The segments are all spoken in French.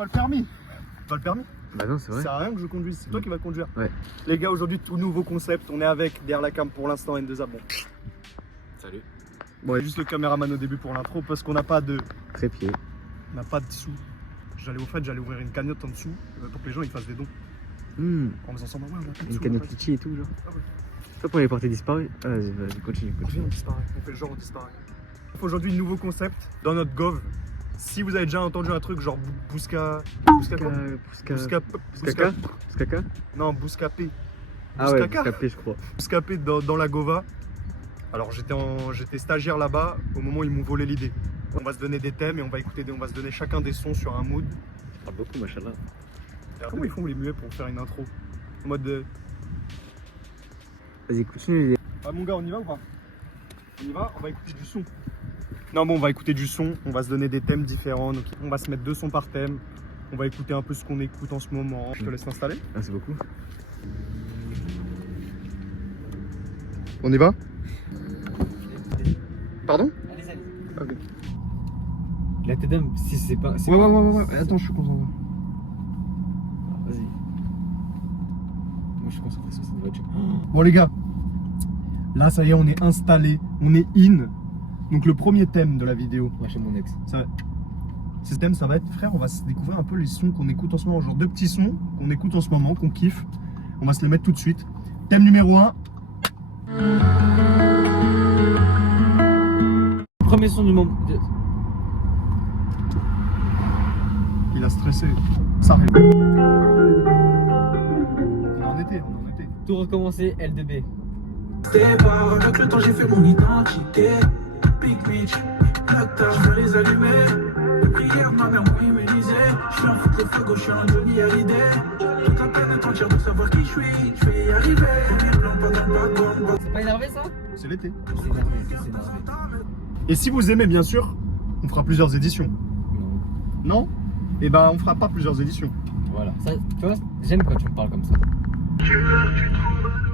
pas le permis. Pas le permis? Bah non, c'est vrai. Ça sert à rien que je conduise, c'est toi qui vas conduire. Ouais. Les gars, aujourd'hui, tout nouveau concept. On est avec derrière la cam pour l'instant N2A. Bon. Salut. Bon, juste le caméraman au début pour l'intro parce qu'on n'a pas de. Trépied. On n'a pas de sous. J'allais ouvrir une cagnotte en dessous pour que les gens ils fassent des dons. En faisant semblant, ouais, on a pas de Une sous, cagnotte on a pas de litchi et tout, genre. Ah ouais. C'est pas pour les porter disparus. Ah, vas-y, continue. Viens, on disparaît. On fait le genre, on disparaît. Aujourd'hui, nouveau concept dans notre Gov. Si vous avez déjà entendu un truc genre Bousca. Bousca quoi Bouscaca. Non, Bouscapé. Ah ouais, Bouscaca. Bouscapé, je crois. Bouscapé dans la Gova. Alors j'étais stagiaire là-bas au moment où ils m'ont volé l'idée. On va se donner des thèmes et on va se donner chacun des sons sur un mood. Je parle beaucoup, machallah. Comment ils font les muets pour faire une intro? En mode de... Vas-y, continue. Ah mon gars, on y va ou pas? On y va, on va écouter du son. Non bon, on va écouter du son, on va se donner des thèmes différents. Donc on va se mettre 2 sons par thème. On va écouter un peu ce qu'on écoute en ce moment. Je te laisse t'installer. Merci beaucoup. On y va? Pardon? Allez. Ok. La tête d'homme, si c'est pas. Ouais. Attends, je suis concentré. Vas-y. Moi je suis concentré sur cette voiture. Bon les gars, là ça y est, on est installé, on est in. Donc le premier thème de la vidéo, Moi chez mon ex. ce thème ça va être, frère, on va se découvrir un peu les sons qu'on écoute en ce moment. Genre 2 petits sons qu'on écoute en ce moment, qu'on kiffe. On va se les mettre tout de suite. Thème numéro 1. Premier son du moment. Il a stressé. Ça arrive. On est en été. Tout recommencer, L2B. Avec le temps j'ai fait mon identité. Big bitch, nocturne, je veux les allumer. Les prières de ma mère m'ont immunisé. Je suis en foot les feux gauche, je suis un Johnny Hallyday. Toute la planète entière de savoir qui je suis. Je vais y arriver. Premier blanc, pas dans le wagon. C'est pas énervé ça? C'est l'été. C'est énervé, c'est énervé. Et si vous aimez, bien sûr, on fera plusieurs éditions. Non. Non? Eh ben, on fera pas plusieurs éditions. Voilà. Ça, tu vois, j'aime quand tu me parles comme ça.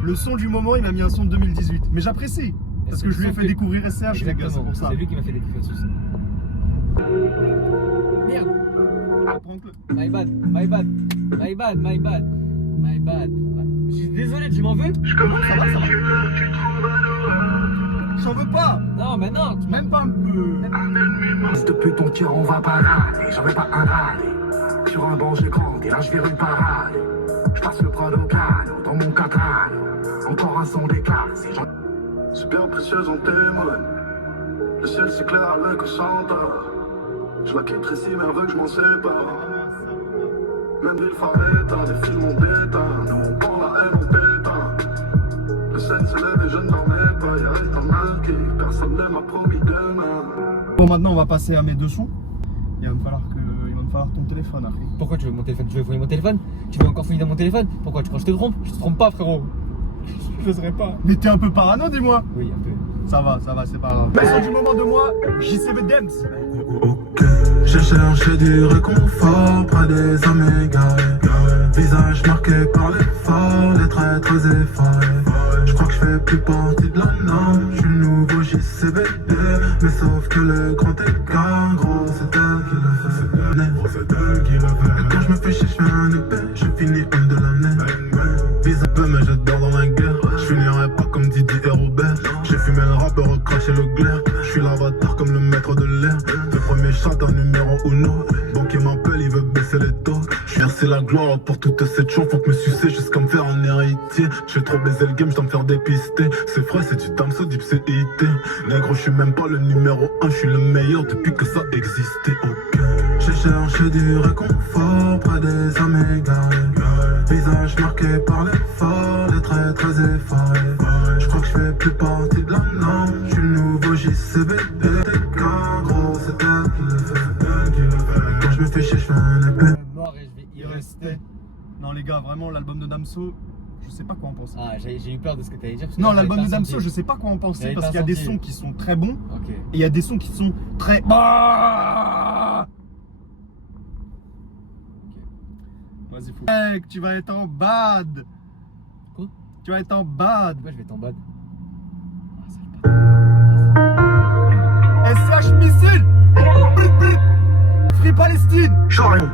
Le son du moment, il m'a mis un son de 2018. Mais j'apprécie. Parce que je lui ai fait découvrir SCH, les gars, c'est pour ça. C'est lui qui m'a fait découvrir ce son. Merde. My bad. Je suis désolé, tu m'en veux? Comment ça va? J'en veux pas. Non, mais non. Même pas un peu. Depuis ton tir, on va pas rater. J'en veux pas un râler. Sur un banc, j'ai grandi, là je vais une parade. Je passe le Prado Cano dans mon cadran. Encore un son déclassé. Super précieuse en témoigne. Le ciel c'est clair avec un chanteur. Je la quitterai si mais veut que je m'en sépare. Même des favetas, des films on déteint. Nous on prend la haine, on déteint. Le scène se lève et je ne dormais pas. Y'a rien de marqué, personne ne m'a promis demain. Bon, maintenant on va passer à mes 2 sons. Il va me falloir ton téléphone, après. Pourquoi tu veux mon téléphone? Tu veux fouiller mon téléphone? Tu veux encore fouiller dans mon téléphone? Pourquoi tu crois que je te trompe? Je te trompe pas, frérot. Je n'oserais pas. Mais t'es un peu parano, dis-moi. Oui, un peu. Ça va, c'est pas grave. Le son du moment de moi, JCB Dems. Ok, j'ai cherché du réconfort près des hommes égarés. Visage marqué par l'effort, les traîtres effarés. Je crois que je fais plus partie de la norme. Je suis le nouveau JCBD. Mais sauf que le grand écart, gros, c'est elle qui le fait. Et quand je me fais chier, je fais un épée. Je finis homme de l'année. Vise un peu, mais je dors dans la guerre. Je finirai pas comme Didier et Robert. J'ai fumé le rappeur, recraché le glaire. Je suis l'avatar comme le maître de l'air. Le premier chat, un numéro uno. Banquier m'appelle, il veut baisser les taux. Je versé la gloire pour toute cette chance. Faut que me sucer jusqu'à me faire un héritier. J'ai trop baisé le game, je dois me faire dépister. C'est frais, c'est du Damso, Deep, c'est IT. Négro, je suis même pas le numéro 1. Je suis le meilleur depuis que ça existait. Ok. J'ai cherché du réconfort près des hommes égarés. Visage marqué par l'effort, les traits très effarés. Je crois que je fais plus partie de la norme. Je suis le nouveau JCBD. Gros, c'est elle qui le fait. Quand je me fais chier, je fais un épée. Mort et je vais y rester. Non les gars, vraiment l'album de Damso, je sais pas quoi en penser. Ah, j'ai eu peur de ce que t'allais dire. Non, l'album de Damso, je sais pas quoi en penser J'avais parce pas qu'il y a des senti. sons qui sont très bons Ok. et il y a des sons qui sont très. Vas-y, fou. Mec, tu vas être en bad. Quoi? Tu vas être en bad. Pourquoi je vais être en bad? SCH missile. Free Palestine. Chariot.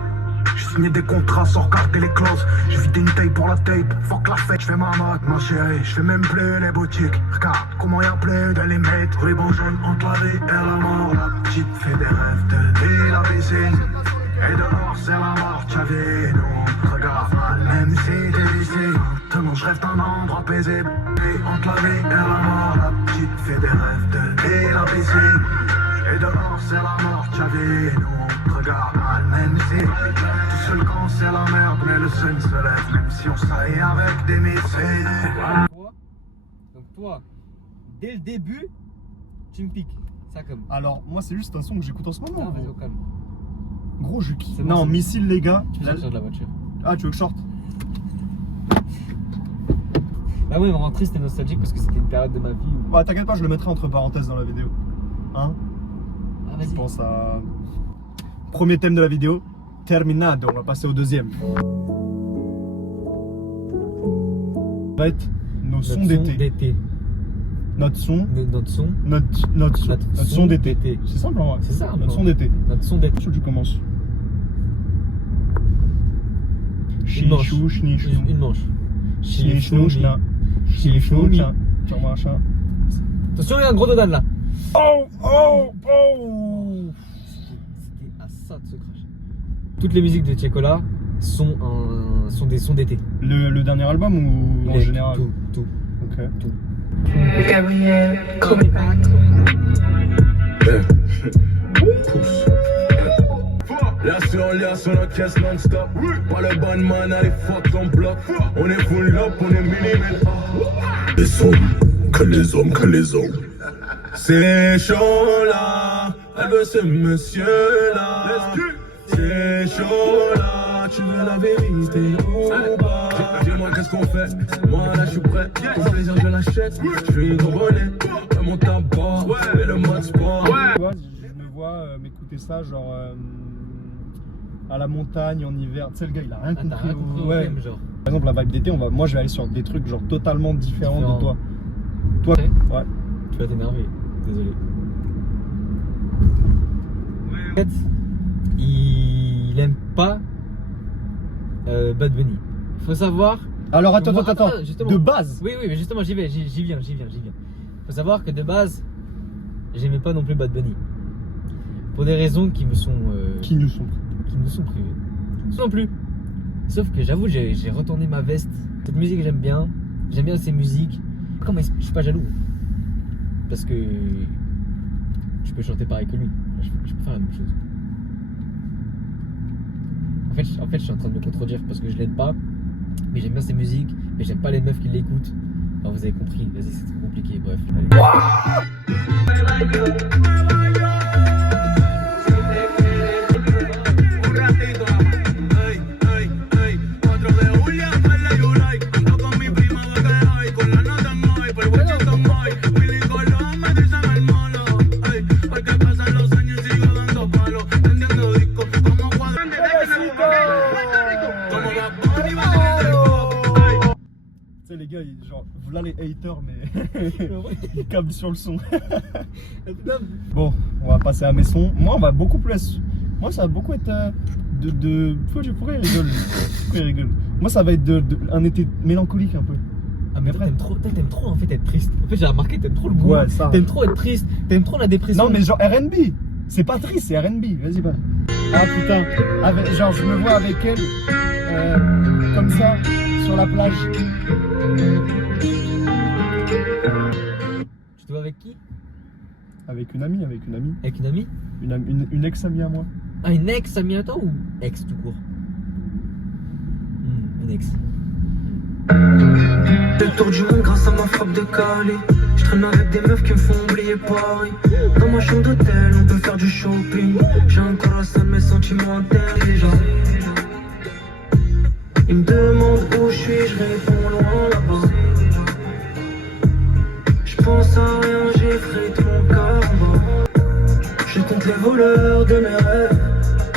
signer des contrats sans regarder les clauses. J'ai vidé une taille pour la tape, fuck la fête, j'fais ma mode, ma chérie. J'fais même plus les boutiques, regarde comment y'a plus de limites. Ruban jaune entre la vie et la mort. La petite fait des rêves de vie, la piscine. Et dehors c'est la mort, t'as vu, nous on regarde mal, même si t'es ici. Maintenant je rêve d'un endroit paisible. Et entre la vie et la mort, la petite fait des rêves de vie, la piscine. Et dehors c'est la mort, t'as vu, nous on regarde mal, même si tout seul quand c'est la merde, mais le sun se lève, même si on s'aille avec des missiles. Donc toi, dès le début, tu me piques. Ça comme. Alors, moi, c'est juste un son que j'écoute en ce moment. Ah, vas-y, au calme. Gros, je kiffe. C'est bon, Non, c'est bon. missile, les gars. Tu peux sortir de la voiture. Ah, tu veux que je sorte? Bah oui, vraiment triste et nostalgique parce que c'était une période de ma vie où. Ouais, t'inquiète pas, je le mettrai entre parenthèses dans la vidéo. Hein? Ah, Je vas-y. pense à. Premier thème de la vidéo, terminado. On va passer au deuxième. Ça va être nos Notre sons d'été. Notre son. Notre son. Notre son d'été. C'est simple, hein, ouais. C'est ça, un peu. Notre son d'été. Notre son d'été. Sur tu commences. Une manche. Chichou, chnichou. Une manche. Chnichou, chna. Chnichou, chna. Tu vois, machin. Attention, il y a un gros dodan là. Oh, oh, oh. C'était à ça de se cracher. Toutes les musiques de Tchekola sont des sons d'été. Le dernier album ou en général? Tout. Ok. Gabriel, call me back. Là sur la caisse non-stop. Pas le bon man, allez fuck ton bloc. On est full up, on est millimètre. Les hommes, que les hommes. C'est chaud là, elle veut ce monsieur là. C'est chaud là, tu veux la vérité ou pas? Dis-moi qu'est-ce qu'on fait? Moi là je suis prêt, ton plaisir je l'achète. Je suis une gros bonnet, mon tabac et le mode sport. Tu vois, je me vois m'écouter ça genre à la montagne en hiver. Tu sais, le gars il a rien Ah, t'as compris. rien compris au Ouais. game, genre. Par exemple, la vibe d'été, moi je vais aller sur des trucs genre totalement différents de toi. Toi, Ouais. ouais. Tu vas t'énerver, désolé. En fait, il aime pas Bad Bunny. Faut savoir. Alors attends, Moi, attends. justement. De base. Oui, mais justement, j'y viens. Faut savoir que de base, j'aimais pas non plus Bad Bunny. Pour des raisons qui me sont. Qui nous sont. Qui me sont privées. Non plus. Sauf que j'avoue, j'ai retourné ma veste. Cette musique, j'aime bien ses musiques. Comment je suis pas jaloux. Parce que je peux chanter pareil que lui. Je peux faire la même chose. En fait, je suis en train de me contredire parce que je l'aime pas. Mais j'aime bien ses musiques. Mais j'aime pas les meufs qui l'écoutent. Alors vous avez compris. Vas-y, c'est trop compliqué. Bref. Tu sais, les gars, genre, voilà les haters, mais ils câblent sur le son. Bon, on va passer à mes sons. Moi, on va beaucoup plus. Moi, ça va beaucoup être Pourquoi il rigole? Pourquoi il rigole? Moi, ça va être un été mélancolique un peu. Ah mais après t'aimes trop en fait être triste. En fait j'ai remarqué t'aimes trop le goût. Ouais, ça. T'aimes trop être triste, t'aimes trop la dépression. Non, mais genre R&B. C'est pas triste, c'est R&B. Vas-y, va. Ah putain. Genre, je me vois avec elle, comme ça, sur la plage. Tu te vois avec qui? Avec une amie. Avec une amie? Une ex-amie à moi. Ah une ex-amie à toi ou ex tout court? Une ex. J'ai le tour du monde grâce à ma frappe de Cali. Je traîne avec des meufs qui me font oublier Paris. Dans ma chambre d'hôtel, on peut faire du shopping. J'ai encore la salle, mes sentiments intelligents. Ils me demandent où je suis, je réponds loin là-bas. Je pense à rien, j'effrite mon cœur en bas. Je compte les voleurs de mes rêves.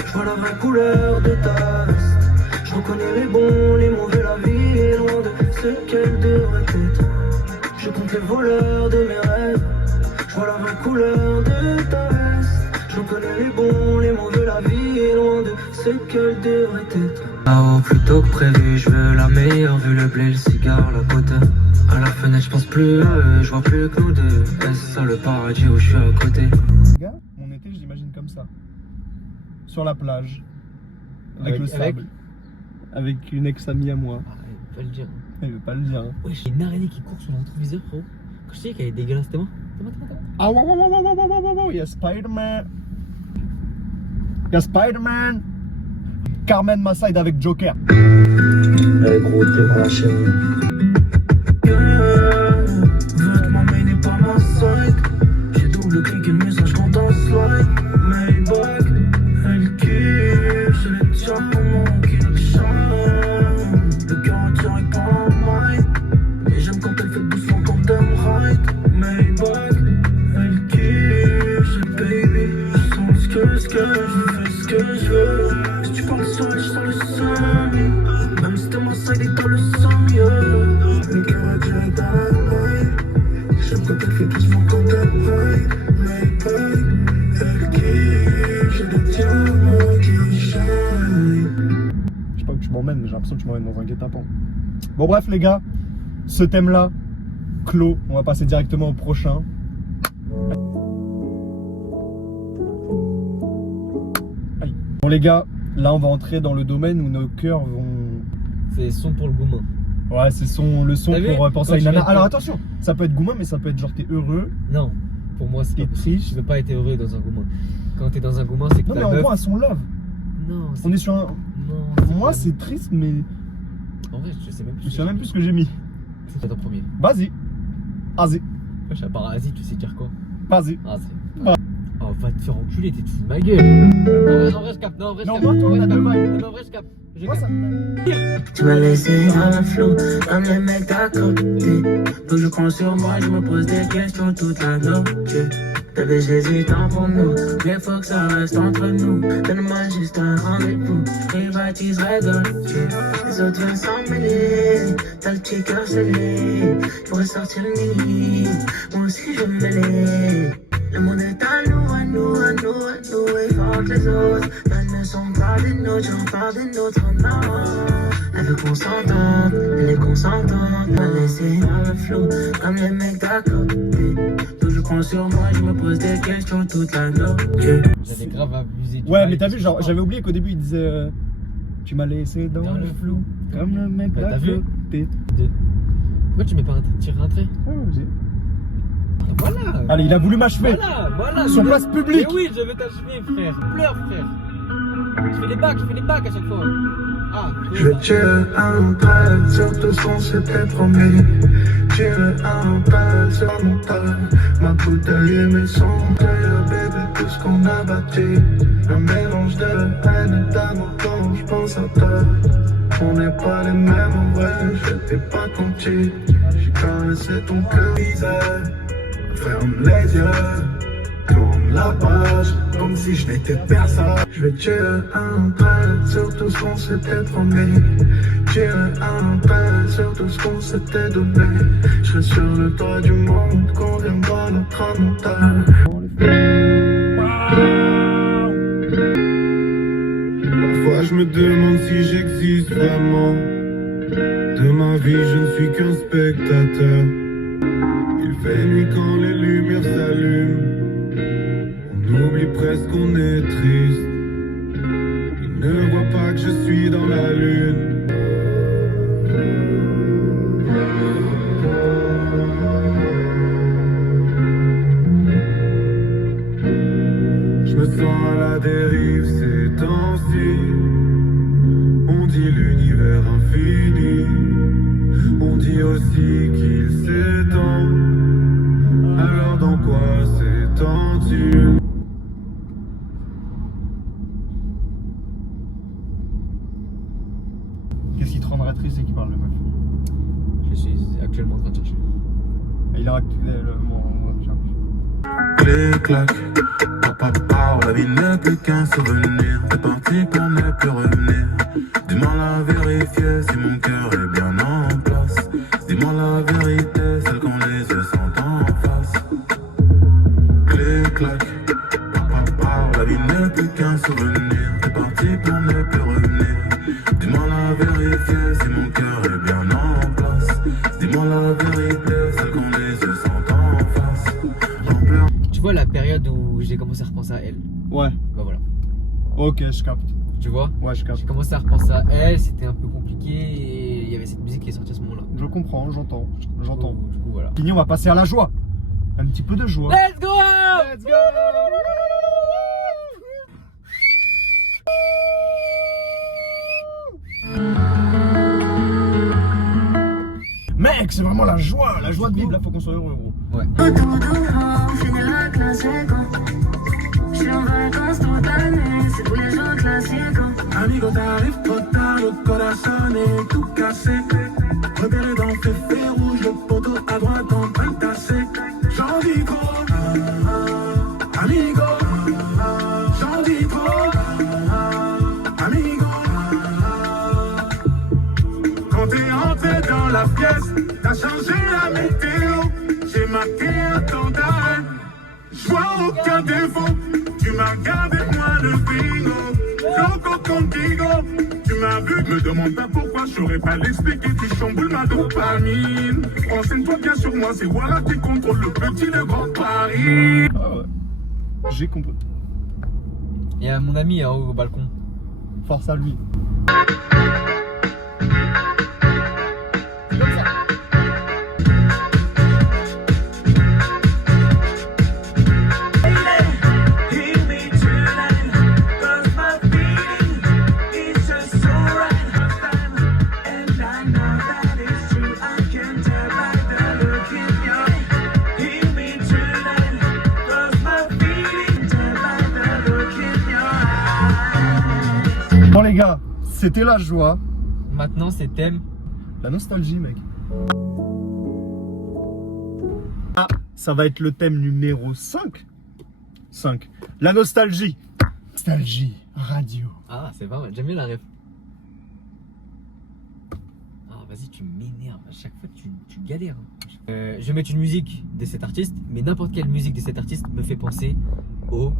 Je vois la vraie couleur de ta veste. Je reconnais les bons, les mauvais, la vie est loin de ce qu'elle devrait être. Je compte les voleurs de mes rêves. Je vois la vraie couleur de ta veste. Je reconnais les bons, les mauvais, la vie est loin de ce ce qu'elle devrait être. Là-haut, plutôt que prévu, je veux la meilleure vue, le blé, le cigare, la pote. À la fenêtre, je pense plus à eux, je vois plus que nous deux. Est-ce ça le paradis où je suis à côté? Les gars, mon été, je l'imagine comme ça. Sur la plage, avec le sable, avec une ex-amie à moi. Ah, il veut pas le dire. Elle veut pas le dire. Hein. Ouais, j'ai une araignée qui court sur le rétroviseur, frérot. Quand je te dis qu'elle est dégueulasse, t'es moi. Ah ouais, il y a Spider-Man. Il y a Spider-Man. Carmen Masside avec Joker. Allez gros, t'es branché. Veux m'emmener par ma side. J'ai double-cliqué le message quand on slide. Maybach, elle kiffe. C'est le diamant qui le shine. Le cœur attiré par la mind. Et j'aime quand elle fait doucement quand elle me ride. Maybach, elle kiffe. C'est le baby. Je sens ce que je fais ce que je veux. Si tu parles sur elle, je sens le sang. Même si t'es ma side et t'as le sang, yeah. Le cœur attiré par la mind. J'aime quand elle fait doucement quand elle me ride. Maybach, elle kiffe. J'ai le diamant qui shine. Je sais pas où tu m'emmènes, mais j'ai l'impression que tu m'emmènes dans un guet-apens. Bon bref les gars, ce thème-là, clos, on va passer directement au prochain. Aïe. Bon les gars, là on va entrer dans le domaine où nos cœurs vont... C'est son pour le gourmand. Ouais, c'est le son T'as vu pour penser Quand à une tu nana. viens de- Alors attention, ça peut être gourmand, mais ça peut être genre t'es heureux. Non, pour moi, c'est T'es pas possible. triste. Je veux pas être heureux dans un gourmand. Quand t'es dans un gourmand, c'est que Non mais ta en meuf... gros, à son love. Non, On est sur un... Non, Moi pas- c'est triste, mais En vrai, je sais même plus. je sais même plus ce que j'ai mis. C'est ton premier. Vas-y. Vas-y. Wesh, à part Asie, tu sais dire quoi? Vas-y. Asie. Bah. Oh, va te faire enculer, t'es fou de ma gueule. En vrai, je capte. Non, en vrai, je Non, capte. moi, toi, on a deux vibes. Non, en vrai, je capte. Je Moi, capte. ça... Tu m'as laissé dans le flou, comme les mecs d'à côté. Donc je prends sur moi, je me pose des questions toute la nuit. Bébé, j'hésite pour nous, mais faut que ça reste entre nous. Donne-moi juste un rendez-vous, privatiserai Dolce. Les autres veulent s'en mêler, t'as le petit cœur scellé. Pourrais sortir le nid, moi aussi je veux me mêler. Le monde est à nous, à nous, à nous, à nous, et fort que les autres. Elles ne sont pas des nôtres, j'en parle des nôtres, non. Elle veut qu'on s'entende, elle est consentante. M'a laissé dans le flou, comme les mecs d'à côté. Donc je prends sur moi, je me pose des questions toute la nuit. J'avais grave abusé. du Ouais, vibe, mais t'as vu, parce genre, que- j'avais oublié qu'au début il disait tu m'as laissé dans le flou, comme le mec Bah, d'à t'as vu côté. Pourquoi tu mets pas un tirer un trait? Ouais, vas-y. Voilà. Allez, il a voulu m'achever Voilà. sur place publique. Mais oui, je veux t'achever, frère. Pleure, frère. Je fais les bacs à chaque fois. Ah, Je vais tirer un trait sur tout son, c'était promis. Tirer un trait sur mon tas. Ma bouteille et mes sons, bébé, tout ce qu'on a bâti. Un mélange de haine et d'amour quand je pense à toi. On n'est pas les mêmes en vrai, je t'ai pas compris. J'ai caressé ton cœur visage. Ferme les yeux, tourne la page, comme si je n'étais personne. Je vais tirer un trait sur tout ce qu'on s'était promis. Tirer un trait sur tout ce qu'on s'était donné. Je serai sur le toit du monde quand viendra notre avantage. Parfois je me demande si j'existe vraiment. De ma vie je ne suis qu'un spectateur. Il fait nuit quand les lumières s'allument. On oublie presque qu'on est triste. Il ne voit pas que je suis dans la lune. Je me sens à la dérive ces temps-ci. On dit l'univers infini. On dit aussi qu'il s'étend. Alors dans quoi s'étend-il? Qu'est-ce qui te rendrait triste et qui parle de meuf? Je suis actuellement en train de chercher. Il a j'ai appris. Clic clac, papa la vie n'est plus qu'un souvenir. T'es parti pour ne plus revenir. Dis-moi la vérifier si mon cœur est bien en place. Dis-moi la vérité, celle qu'on les yeux sont en face. Clic clac, papa la vie n'est plus qu'un souvenir. T'es parti parti pour ne plus revenir. Dis-moi la vérité, si mon cœur est bien en place. Dis-moi la vérité, c'est qu'on les yeux sont en face. J'en pleure. Tu vois la période où j'ai commencé à repenser à elle. Ouais, Bah voilà. ok, je capte. Tu vois, Ouais, je capte. j'ai commencé à repenser à elle, c'était un peu compliqué et il y avait cette musique qui est sortie à ce moment-là. Je comprends, j'entends. J'entends. Du coup, voilà. Fini, on va passer à la joie. Un petit peu de joie. Let's go! Let's go! Mec, c'est vraiment la joie de vivre, là faut qu'on soit heureux, gros. Ouais. Finira classé quand je suis en vacances toute l'année, c'est tous les jours classiques. Amigo, t'arrives trop tard, le corazon est tout cassé. Repéré dans tes feux rouges, le poteau à droite en train de tasser. J'en dis trop, amigo. J'en dis trop, amigo. Quand t'es entré dans la pièce, t'as changé la météo. J'ai marqué un temps d'arrêt, j'vois aucun défaut. Tu m'as gardé moi le bingo, loco contigo. Tu m'as vu, me demande pas pourquoi, je saurais pas l'expliquer. Tu chamboules ma dopamine. Renseigne-toi bien sur moi, c'est voilà qui contrôle le petit, le grand Paris. Ah ouais. J'ai compris. Il y a mon ami en haut au balcon. Force à lui. Bon les gars, c'était la joie. Maintenant, c'est thème. La nostalgie, mec. Ah, ça va être le thème numéro 5. 5. La nostalgie. Nostalgie radio. Ah, c'est pas mal. J'aime bien la ref. Ah, vas-y, tu m'énerves. À chaque fois, tu galères. Je vais mettre une musique de cet artiste, mais n'importe quelle musique de cet artiste me fait penser aux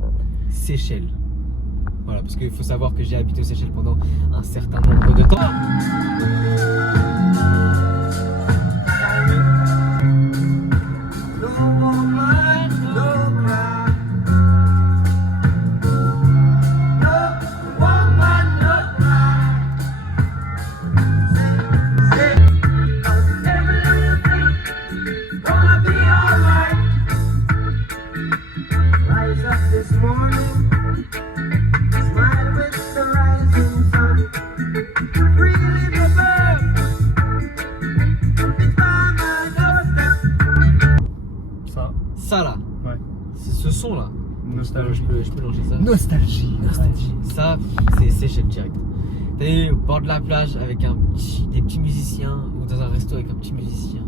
Seychelles. Voilà, parce qu'il faut savoir que j'ai habité aux Seychelles pendant un certain nombre de temps. Rise up this morning, smile with the rising sun. Really the bird, it's by my doorstep. Ça, Ça là, ouais. c'est ce son là. Nostalgie. Je peux lancer ça. Nostalgie. Ça, c'est Seychelles direct. T'es au bord de la plage avec des petits musiciens ou dans un resto avec un petit musicien.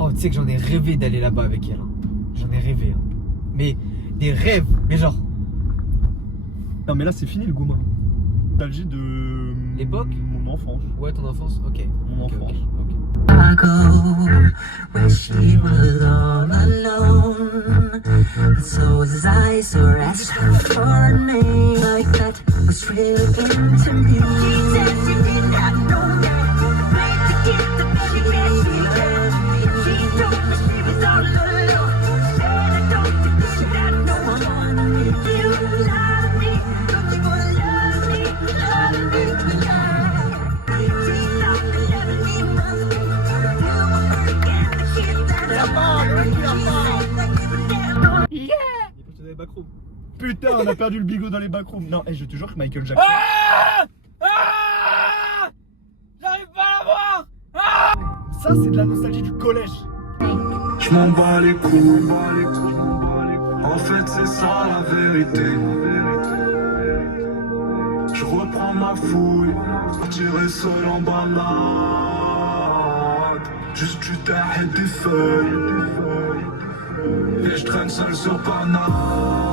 Oh, tu sais que j'en ai rêvé d'aller là-bas avec elle. Hein. J'en ai rêvé. Hein. Mais des rêves, mais genre. Non mais là c'est fini le gourmand. Nostalgie de L'époque? Mon enfance. Ouais, ton enfance? Ok. Mon Ok, enfance. ok. I go where she was all alone. And so was I, so asked her for a name like that was real into me. She said she did not know that. Played to get the baby that she loved me. She told me she was all alone. Said I don't think that I know I'm on me. You love me, don't you wanna love me, love me, love me. She loved me, loving me, loving me. Putain, on a perdu le bigot dans les backrooms. Non, je te jure que Michael Jackson. J'arrive pas à la voir. Ça, c'est de la nostalgie du collège. Je m'en bats les couilles. En fait, c'est ça la vérité. Je reprends ma fouille, tiré seul en balade. Juste du terre et des feuilles. Et je traîne seul sur Paname.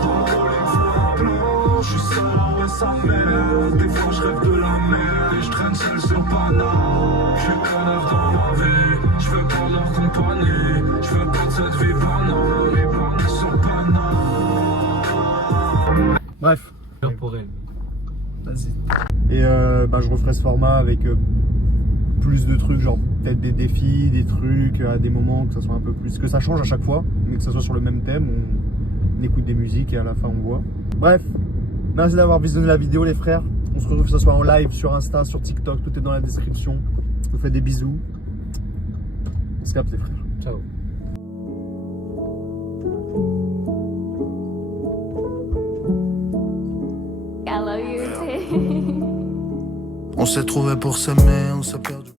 Dans le col blanc, je suis seul avec sa mère. Des fois je rêve de la mer. Et je traîne seul sur Paname. J'ai pas neuf dans ma vie, je veux pas leur compagnie. Je veux pas de cette vie banale, les bornes sur Paname. Bref, Peur pour elle. Vas-y. Et je referai ce format avec plus de trucs, genre peut-être des défis, des trucs à des moments, que ça soit un peu plus. Que ça change à chaque fois, mais que ça soit sur le même thème. On écoute des musiques et à la fin on voit. Bref, merci d'avoir visionné la vidéo, les frères. On se retrouve que ce soit en live sur Insta, sur TikTok, tout est dans la description. Je vous fais des bisous. On se capte, les frères. Ciao. I love you too. On s'est trouvé pour s'aimer, on s'est perdu.